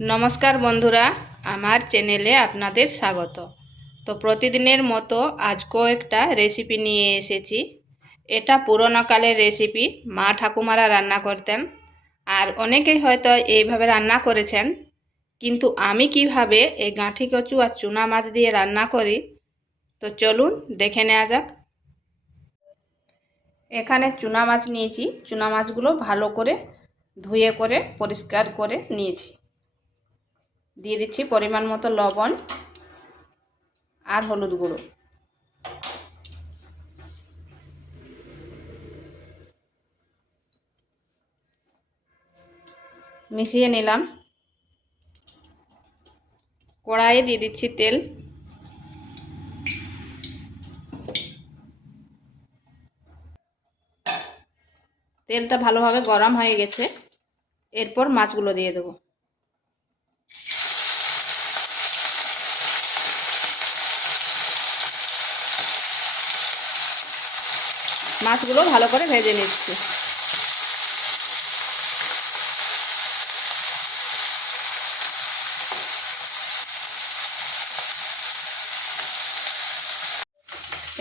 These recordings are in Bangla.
নমস্কার বন্ধুরা, আমার চ্যানেলে আপনাদের স্বাগত। তো প্রতিদিনের মতো আজকেও একটা রেসিপি নিয়ে এসেছি। এটা পুরোনো কালের রেসিপি, মা ঠাকুমারা রান্না করতেন। আর অনেকেই হয়তো এইভাবে রান্না করেছেন, কিন্তু আমি কিভাবে এই গাঁঠি কচু আর চুনা মাছ দিয়ে রান্না করি, তো চলুন দেখে নেওয়া যাক। এখানে চুনা মাছ নিয়েছি। চুনা মাছগুলো ভালো করে ধুয়ে করে পরিষ্কার করে নিয়েছি। দিয়ে দিচ্ছি পরিমাণ মতো লবণ আর হলুদ গুঁড়ো। মিশিয়ে নিলাম। কড়াইয়ে দিয়ে দিচ্ছি তেল। তেলটা ভালোভাবে গরম হয়ে গেছে। এরপর মাছগুলো দিয়ে দেবো। মাছগুলো ভালো করে ভেজে নিচ্ছি।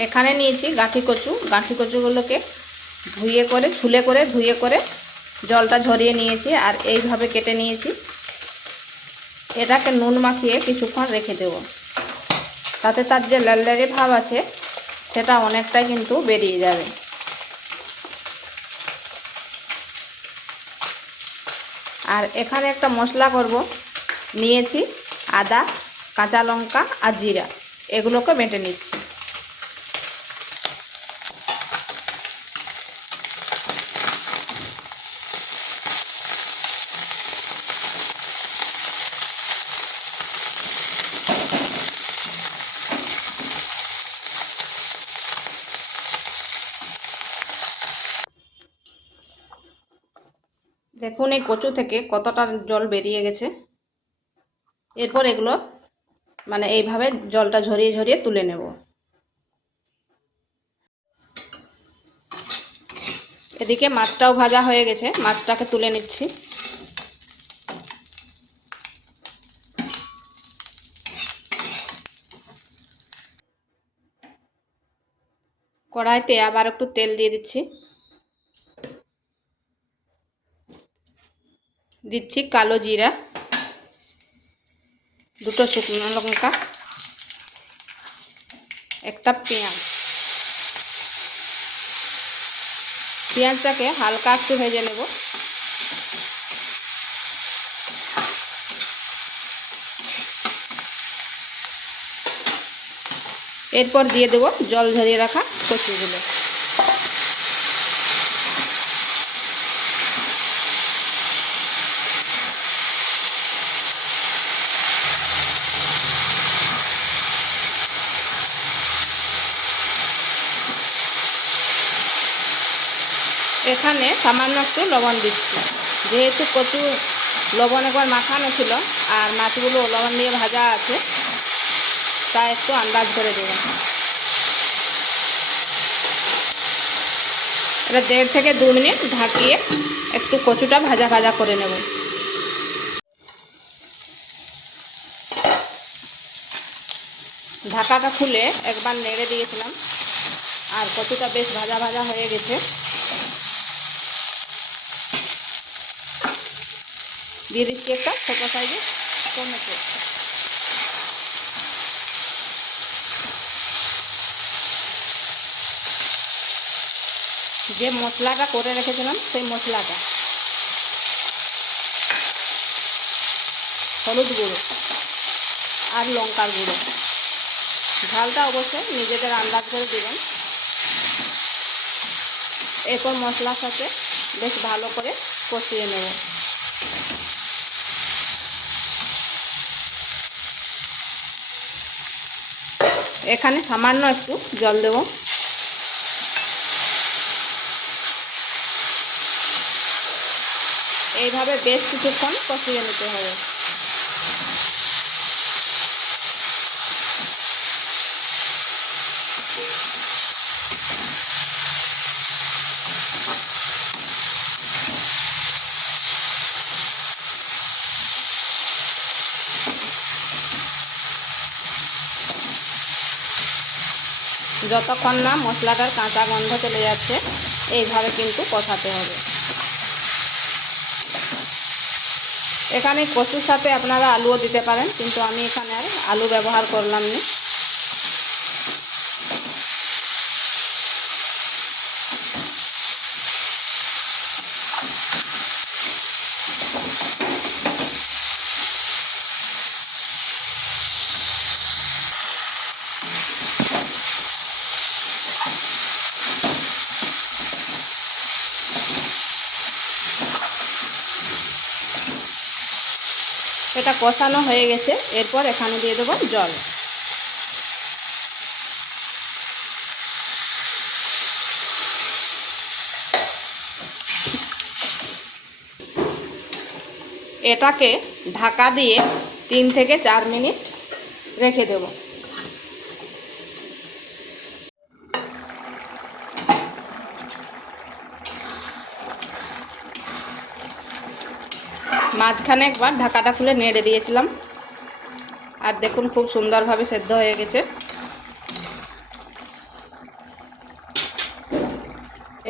এখানে নিয়েছি গাঁঠি কচু। গাঁঠি কচুগুলোকে ছুলে করে ধুয়ে করে জলটা ঝরিয়ে নিয়েছি আর এইভাবে কেটে নিয়েছি। এটাকে নুন মাখিয়ে কিছুক্ষণ রেখে দেব, তাতে তার যে লালদারি ভাব আছে সেটা অনেকটাই কিন্তু বেরিয়ে যাবে। আর এখানে একটা মশলা করব। নিয়েছি আদা, কাঁচা লঙ্কা আর জিরা, এগুলোকে বেটে নিচ্ছি। দেখুন এই কচু থেকে কতটা জল বেরিয়ে গেছে। এরপর এগুলো এইভাবে জলটা ঝরিয়ে ঝরিয়ে তুলে নেব। এদিকে মাছটাও ভাজা হয়ে গেছে, মাছটাকে তুলে নিচ্ছি। কড়াইতে আবার একটু তেল দিয়ে দিচ্ছি। দিচ্ছি কালো জিরা, দুটো শুকনো লঙ্কা, একটা পেঁয়াজ। পেঁয়াজটাকে হালকা একটু ভেজে নেব। এরপর দিয়ে দেব জল ঝরিয়ে রাখা কচুগুলো। এখানে সামান্য একটু লবণ দিচ্ছি, যেহেতু কচু লবণ একবার মাখানো ছিল আর মাছগুলো লবণ দিয়ে ভাজা আছে, তাই একটু আন্দাজ করে দেবেন। এটা 1.5 থেকে 2 মিনিট ঢাকিয়ে একটু কচুটা ভাজা ভাজা করে নেব। ঢাকাটা খুলে একবার নেড়ে দিয়েছিলাম আর কচুটা বেশ ভাজা ভাজা হয়ে গেছে। দিয়ে দিচ্ছি একটা ছোট সাইজের টমেটো। যে মশলাটা করে রেখেছিলাম সেই মশলাটা, হলুদ গুঁড়ো আর লঙ্কার গুঁড়ো। ঝালটা অবশ্যই নিজেদের আন্দাজ করে দেবেন। এরপর মশলার সাথে বেশ ভালো করে কষিয়ে নেব। এখানে সামান্য একটু জল দেব। এইভাবে বেশ কিছুক্ষণ কষিয়ে নিতে হবে। যতক্ষণ না মশলাটার কাঁচা গন্ধ চলে যাচ্ছে এইভাবে কিন্তু কষাতে হবে। এখানে কচুর সাথে আপনারা আলুও দিতে পারেন, কিন্তু আমি এখানে আর আলু ব্যবহার করলাম না। এটা কষানো হয়ে গেছে, এরপর এখানে দিয়ে দেবো জল। এটাকে ঢাকা দিয়ে 3 থেকে 4 মিনিট রেখে দেব। মাঝখানে একবার ঢাকাটা খুলে নেড়ে দিয়েছিলাম, আর দেখুন খুব সুন্দরভাবে সেদ্ধ হয়ে গেছে।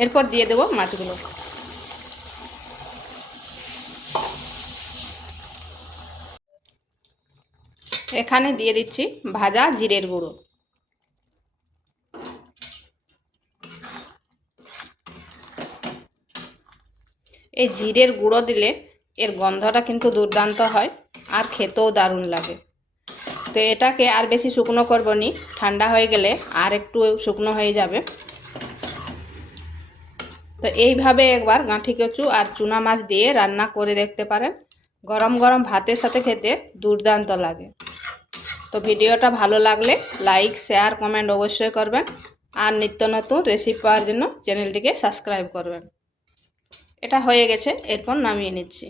এরপর দিয়ে দেব মাছগুলো। এখানে দিয়ে দিচ্ছি ভাজা জিরের গুঁড়ো। এই জিরের গুঁড়ো দিলে এর গন্ধটা কিন্তু দুর্দান্ত হয়, আর খেতেও দারুণ লাগে। তো এটাকে আর বেশি শুকনো করব নি, ঠান্ডা হয়ে গেলে আর একটু শুকনো হয়ে যাবে। তো এইভাবে একবার গাঁঠি কচু আর চুনা মাছ দিয়ে রান্না করে দেখতে পারেন, গরম গরম ভাতের সাথে খেতে দুর্দান্ত লাগে। তো ভিডিওটা ভালো লাগলে লাইক, শেয়ার, কমেন্ট অবশ্যই করবেন, আর নিত্য নতুন রেসিপি পাওয়ার জন্য চ্যানেলটিকে সাবস্ক্রাইব করবেন। এটা হয়ে গেছে, এরপর নামিয়ে নিচ্ছি।